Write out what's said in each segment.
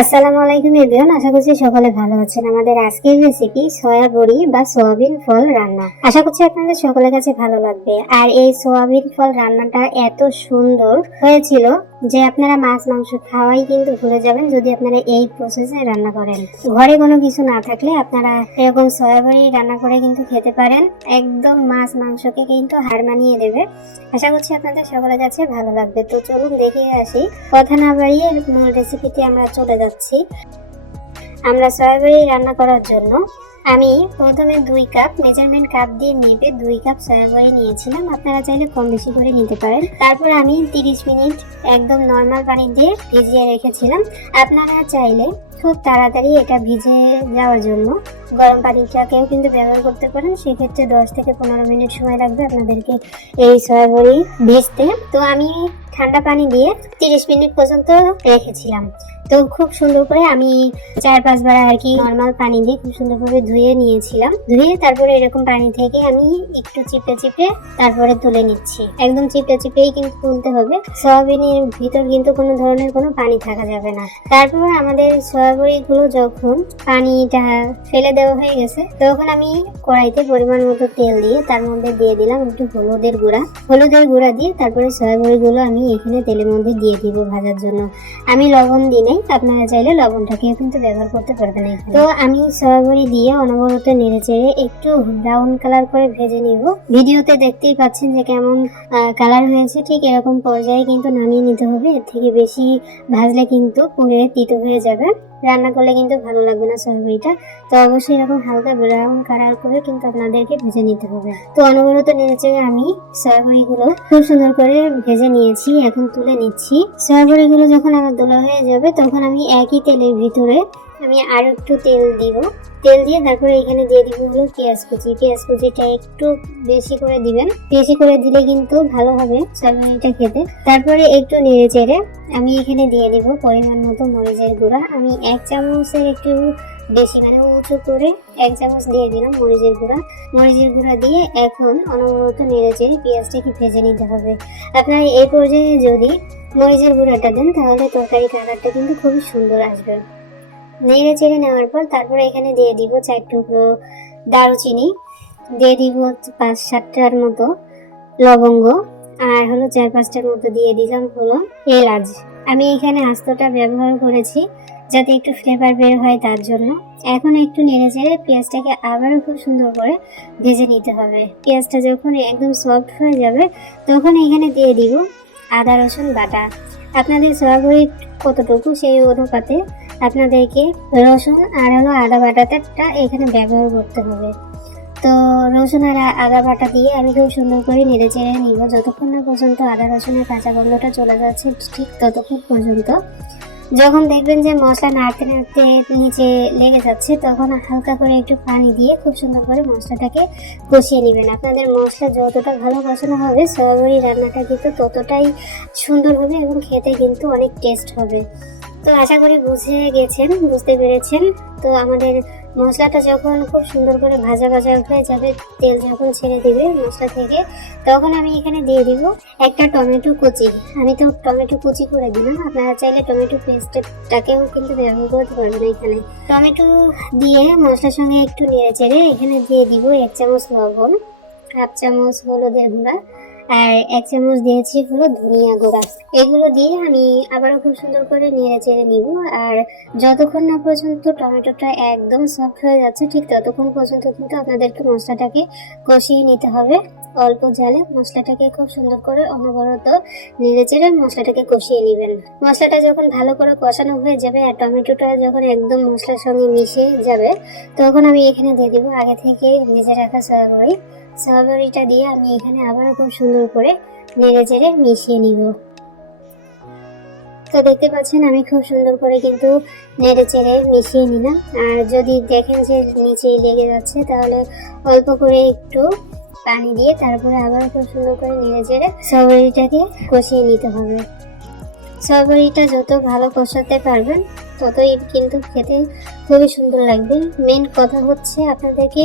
আসসালামু আলাইকুম এভরিওয়ান, আশা করছি সকলে ভালো আছেন। আমাদের আজকের রেসিপি সয়া বড়ি বা সোয়াবিন ফল রান্না। আশা করছি আপনাদের সকলের কাছে ভালো লাগবে। আর এই সোয়াবিন ফল রান্নাটা এত সুন্দর হয়েছিল যে আপনারা মাছ মাংস খাওয়াই কিন্তু ভুলে যাবেন যদি আপনারা এই প্রসেসে রান্না করেন। ঘরে কোনো কিছু না থাকলে আপনারা এরকম সয়া বড়ি রান্না করে কিন্তু খেতে পারেন। একদম মাছ মাংসকে কিন্তু হার মানিয়ে দেবে। আশা করছি আপনাদের সকলের কাছে ভালো লাগবে। তো চলুন দেখে আসি, কথা না বাড়িয়ে মূল রেসিপিতে আমরা চলে যাচ্ছি। আমরা সয়া বড়ি রান্না করার জন্য আমি প্রথমে 2 কাপ মেজারমেন্ট কাপ দিয়ে মেপে 2 কাপ সয়া বড়ি নিয়েছিলাম। আপনারা চাইলে কম বেশি করে নিতে পারেন। তারপর আমি 30 মিনিট একদম নর্মাল পানি দিয়ে ভিজিয়ে রেখেছিলাম। আপনারা চাইলে খুব তাড়াতাড়ি এটা ভিজে যাওয়ার জন্য গরম পানিটাকেও কিন্তু ব্যবহার করতে পারেন। সেক্ষেত্রে 10 থেকে 15 মিনিট সময় লাগবে আপনাদেরকে এই সয়া বড়ি ভিজতে। তো আমি ঠান্ডা পানি দিয়ে 30 মিনিট পর্যন্ত রেখেছিলাম। তো খুব সুন্দর করে আমি 4-5 বার আর কি নর্মাল পানি দিয়ে খুব সুন্দরভাবে ধুয়ে নিয়েছিলাম। ধুয়ে তারপরে এরকম পানি থেকে আমি একটু চিপে চিপে তারপরে তুলে নিচ্ছি। একদম চিপে চিপেই কিন্তু তুলতে হবে। সয়াবিনের ভিতর কিন্তু কোনো ধরনের কোনো পানি থাকা যাবে না। তারপর আমাদের সয়াবড়িগুলো যখন পানিটা ফেলে দেওয়া হয়ে গেছে তখন আমি কড়াইতে পরিমাণ মতো তেল দিয়ে তার মধ্যে দিয়ে দিলাম একটু হলুদের গুঁড়া দিয়ে তারপরে সয়াবড়িগুলো আমি এখানে তেলের মধ্যে দিয়ে দিব ভাজার জন্য। আমি লবণ দিই নাই, আপনারা চাইলে লবণটাকে কিন্তু ব্যবহার করতে পারবেন। তো আমি সয়াবড়ি দিয়ে অনবরত নেড়ে চেড়ে একটু ব্রাউন কালার করে ভেজে নিব। ভিডিওতে দেখতেই পাচ্ছেন যে কেমন কালার হয়েছে। ঠিক এরকম পর্যায়ে কিন্তু নামিয়ে নিতে হবে। এর থেকে বেশি ভাজলে কিন্তু পুড়ে তিতো হয়ে যাবে, রান্না করলে কিন্তু ভালো লাগবে না সয়াবড়িটা। তো অবশ্যই এরকম হালকা ব্রাউন কালার করে কিন্তু আপনাদেরকে ভেজে নিতে হবে। তো অনবরত নেড়েচেড়ে আমি সয়াবড়িগুলো খুব সুন্দর করে ভেজে নিয়েছি। এখন তুলে নিচ্ছি। সয়াবড়িগুলো যখন আমার দোলা হয়ে যাবে তখন আমি একই তেলের ভিতরে আমি আরো একটু তেল দিব। তেল দিয়ে তারপরে এখানে দিয়ে দিব হলো পেঁয়াজ কুচিটা একটু বেশি করে দিবেন। বেশি করে দিলে কিন্তু ভালো হবে সয়াবিনটা খেতে। তারপরে একটু নেড়ে চেড়ে আমি এখানে দিয়ে দিব পরিমাণ মতো মরিচের গুঁড়া। আমি 1 চামচের একটু বেশি মানে উঁচু করে 1 চামচ দিয়ে দিলাম মরিচের গুঁড়া দিয়ে এখন অনবরত নেড়ে চেড়ে পেঁয়াজটাকে ভেজে নিতে হবে। আপনারা এই পর্যায়ে যদি মরিচের গুঁড়াটা দেন তাহলে তরকারি কালারটা কিন্তু খুবই সুন্দর আসবে। নেড়ে চেড়ে নেওয়ার পর তারপরে এখানে দিয়ে দিব 4 টুকরো দারুচিনি, দিয়ে দিব 5-7টার মতো লবঙ্গ, আর হলো 4-5টার মতো দিয়ে দিলাম হলো এলাচ। আমি এখানে আস্তটা ব্যবহার করেছি যাতে একটু ফ্লেভার বের হয় তার জন্য। এখন একটু নেড়ে চেড়ে পেঁয়াজটাকে আবারও খুব সুন্দর করে ভেজে নিতে হবে। পেঁয়াজটা যখন একদম সফট হয়ে যাবে তখন এখানে দিয়ে দিব আদা রসুন বাটা। আপনাদের সয়াবড়ি কতটুকু সেই অনুপাতে আপনাদেরকে রসুন আর হলো আদা বাটাটা এখানে ব্যবহার করতে হবে। তো রসুন আর আদা বাটা দিয়ে আমি খুব সুন্দর করে নেড়ে চেড়ে নিব যতক্ষণ না পর্যন্ত আদা রসুনের কাঁচা গন্ধটা চলে যাচ্ছে, ঠিক ততক্ষণ পর্যন্ত। যখন দেখবেন যে মশলা নাড়তে নাড়তে নিচে লেগে যাচ্ছে তখন হালকা করে একটু পানি দিয়ে খুব সুন্দর করে মশলাটাকে কষিয়ে নেবেন। আপনাদের মশলা যতটা ভালো কষানো হবে সয়াবড়ি রান্নাটা কিন্তু ততটাই সুন্দর হবে এবং খেতে কিন্তু অনেক টেস্ট হবে। তো আশা করি বুঝতে পেরেছেন। তো আমাদের মশলাটা যখন খুব সুন্দর করে ভাজা হয়ে যাবে, তেল যখন ছেড়ে দিবে মশলা থেকে, তখন আমি এখানে দিয়ে দিব একটা টমেটো কুচি। আমি তো টমেটো কুচি করে দিলাম, আপনারা চাইলে টমেটো পেস্টটাকেও কিন্তু ব্যবহার করতে পারবেন। এখানে টমেটো দিয়ে মশলার সঙ্গে একটু নেড়ে চেড়ে এখানে দিয়ে দিব 1 চামচ লবণ, 1/2 চামচ হলুদের গুঁড়া, আর 1 চামচ দিয়েছি হলো ধনিয়া গুঁড়া। এগুলো দিয়ে আমি আবারও খুব সুন্দর করে নেড়ে চেড়ে নিব। আর যতক্ষণ না পর্যন্ত টমেটোটা একদম সফট হয়ে যাচ্ছে ঠিক ততক্ষণ পর্যন্ত কিন্তু আপনাদেরকে মশলাটাকে কষিয়ে নিতে হবে। অল্প জালে মশলাটাকে খুব সুন্দর করে অনবরত নেড়ে চেড়ে মশলাটাকে কষিয়ে নেবেন। মশলাটা যখন ভালো করে কষানো হয়ে যাবে আর টমেটোটা যখন একদম মশলার সঙ্গে মিশে যাবে তখন আমি এখানে দিয়ে দিব আগে থেকে ভেজে রাখা সয়াবড়িটা দিয়ে আমি এখানে আবারও খুব সুন্দর করে নেড়ে চেড়ে মিশিয়ে নিব। তো দেখতে পাচ্ছেন আমি খুব সুন্দর করে কিন্তু নেড়ে চেড়ে মিশিয়ে নিলাম। আর যদি দেখেন যে নিচে লেগে যাচ্ছে তাহলে অল্প করে একটু পানি দিয়ে তারপরে আবারও খুব সুন্দর করে নেড়ে চেড়ে সয়াবড়িটাকে কষিয়ে নিতে হবে। সয়াবড়িটা যত ভালো কষাতে পারবেন ততই কিন্তু খেতে খুবই সুন্দর লাগবে। মেন কথা হচ্ছে আপনাদেরকে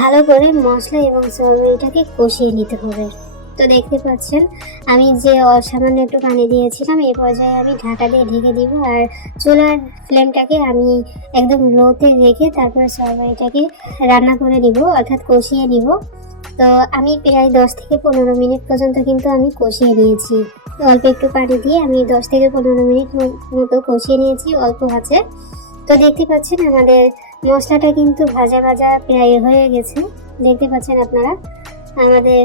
ভালো করে মশলা এবং সয়াবড়িটাকে কষিয়ে নিতে হবে। তো দেখতে পাচ্ছেন আমি যে সামান্য একটু পানি দিয়েছিলাম, এই পর্যায়ে আমি ঢাকা দিয়ে ঢেকে দিব। আর চুলার ফ্লেমটাকে আমি একদম লোতে রেখে তারপরে সয়াবিনটাকে রান্না করে নিব, অর্থাৎ কষিয়ে নিব। তো আমি প্রায় 10 থেকে 15 মিনিট পর্যন্ত কিন্তু আমি কষিয়ে নিয়েছি। অল্প একটু পানি দিয়ে আমি 10 থেকে 15 মিনিট মতো কষিয়ে নিয়েছি অল্প আঁচে। তো দেখতে পাচ্ছেন আমাদের মশলাটা কিন্তু ভাজা ভাজা প্রায় হয়ে গেছে। দেখতে পাচ্ছেন আপনারা আমাদের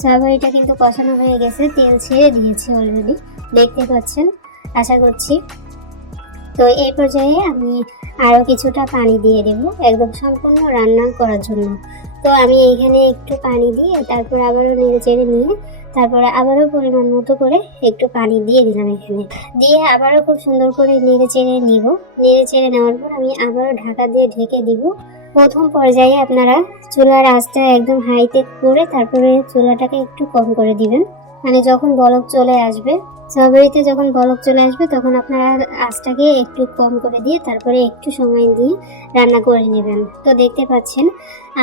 সয়াবিনটা কিন্তু কষানো হয়ে গেছে, তেল ছেড়ে দিয়েছে অলরেডি, দেখতে পাচ্ছেন আশা করছি। তো এই পর্যায়ে আমি আরও কিছুটা পানি দিয়ে দেব একদম সম্পূর্ণ রান্না করার জন্য। তো আমি এইখানে একটু পানি দিয়ে তারপর আবারও নেড়ে চেড়ে নিয়ে তারপরে আবারও পরিমাণ মতো করে একটু পানি দিয়ে দিলাম। এখানে দিয়ে আবারও খুব সুন্দর করে নেড়ে চেড়ে নিব। নেড়ে চেড়ে নেওয়ার পর আমি আবারও ঢাকা দিয়ে ঢেকে দিব। প্রথম পর্যায়ে আপনারা চুলার আঁচটা একদম হাইতে করে তারপরে চুলাটাকে একটু কম করে দিবেন। মানে যখন বলক চলে আসবে, সয়াবিনতে যখন বলক চলে আসবে তখন আপনারা আঁচটাকে একটু কম করে দিয়ে তারপরে একটু সময় দিয়ে রান্না করে নেবেন। তো দেখতে পাচ্ছেন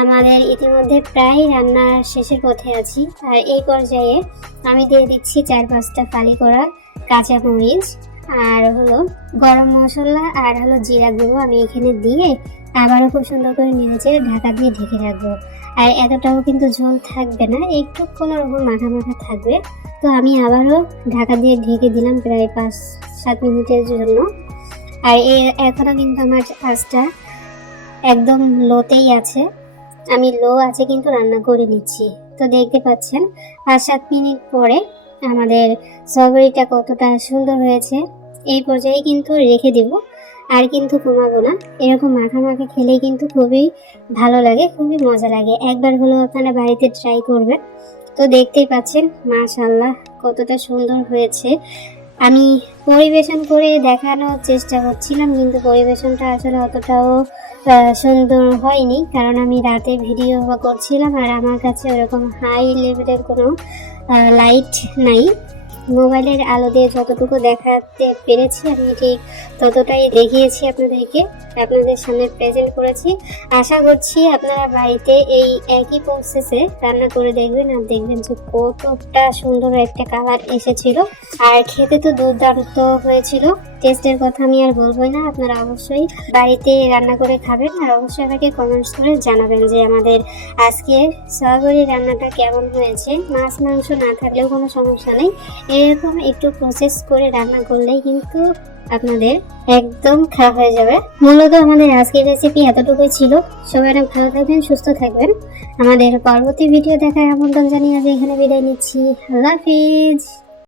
আমাদের ইতিমধ্যে প্রায় রান্নার শেষের পথে আছি। আর এই পর্যায়ে আমি দিয়ে দিচ্ছি 4-5টা ফালি করা কাঁচা মরিচ, আর হলো গরম মশলা, আর হলো জিরা গুঁড়ো আমি এখানে দিয়ে আবারও খুব সুন্দর করে নেড়েচেড়ে ঢাকা দিয়ে ঢেকে রাখবো। আর এতটাও কিন্তু ঝোল থাকবে না, একটু কোনো রকম মাখা মাখা থাকবে। তো আমি আবারও ঢাকা দিয়ে ঢেকে দিলাম প্রায় 5-7 মিনিটের জন্য। আর এখনও কিন্তু আমার আঁচটা একদম লোতেই আছে, আমি লো আছে কিন্তু রান্না করে নিচ্ছি। তো দেখতে পাচ্ছেন 5-7 মিনিট পরে আমাদের সয়াবিনটা কতটা সুন্দর হয়েছে। এই পর্যায়ে কিন্তু রেখে দেব, আর কিন্তু কমাবো না। এরকম মাখা মাখা খেলেই কিন্তু খুবই ভালো লাগে, খুবই মজা লাগে। একবার হলেও আপনারা বাড়িতে ট্রাই করবেন। তো দেখতেই পাচ্ছেন মাশাআল্লাহ কতটা সুন্দর হয়েছে। আমি পরিবেশন করে দেখানোর চেষ্টা করছিলাম, কিন্তু পরিবেশনটা আসলে অতটাও সুন্দর হয়নি, কারণ আমি রাতে ভিডিও করছিলাম আর আমার কাছে ওরকম হাই লেভেলের কোনো লাইট নাই। মোবাইলের আলো দিয়ে যতটুকু দেখাতে পেরেছি আমি ঠিক ততটাই দেখিয়েছি আপনাদেরকে, আপনাদের সামনে প্রেজেন্ট করেছি। আশা করছি আপনারা বাড়িতে এই একই প্রসেসে রান্না করে দেখবেন, আর দেখবেন যে কতটা সুন্দর একটা কালার এসেছিল। আর খেতে তো দুর্দান্ত হয়েছিল, টেস্টের কথা আমি আর বলবোই না। আপনারা অবশ্যই বাড়িতে রান্না করে খাবেন, আর অবশ্যই আমাকে কমেন্টস করে জানাবেন যে আমাদের আজকে সয়াবিন রান্নাটা কেমন হয়েছে। মাছ মাংস না থাকলেও কোনো সমস্যা নেই, এরকম একটু প্রসেস করে রান্না করলেই কিন্তু আপনাদের একদম খাওয়া হয়ে যাবে। মূলত আমাদের আজকের রেসিপি এতটুকুই ছিল। সবাই অনেক ভালো থাকবেন, সুস্থ থাকবেন। আমাদের পরবর্তী ভিডিও দেখার আমন্ত্রণ জানিয়ে আজ এখানে বিদায় নিচ্ছি। আল্লাহ হাফিজ।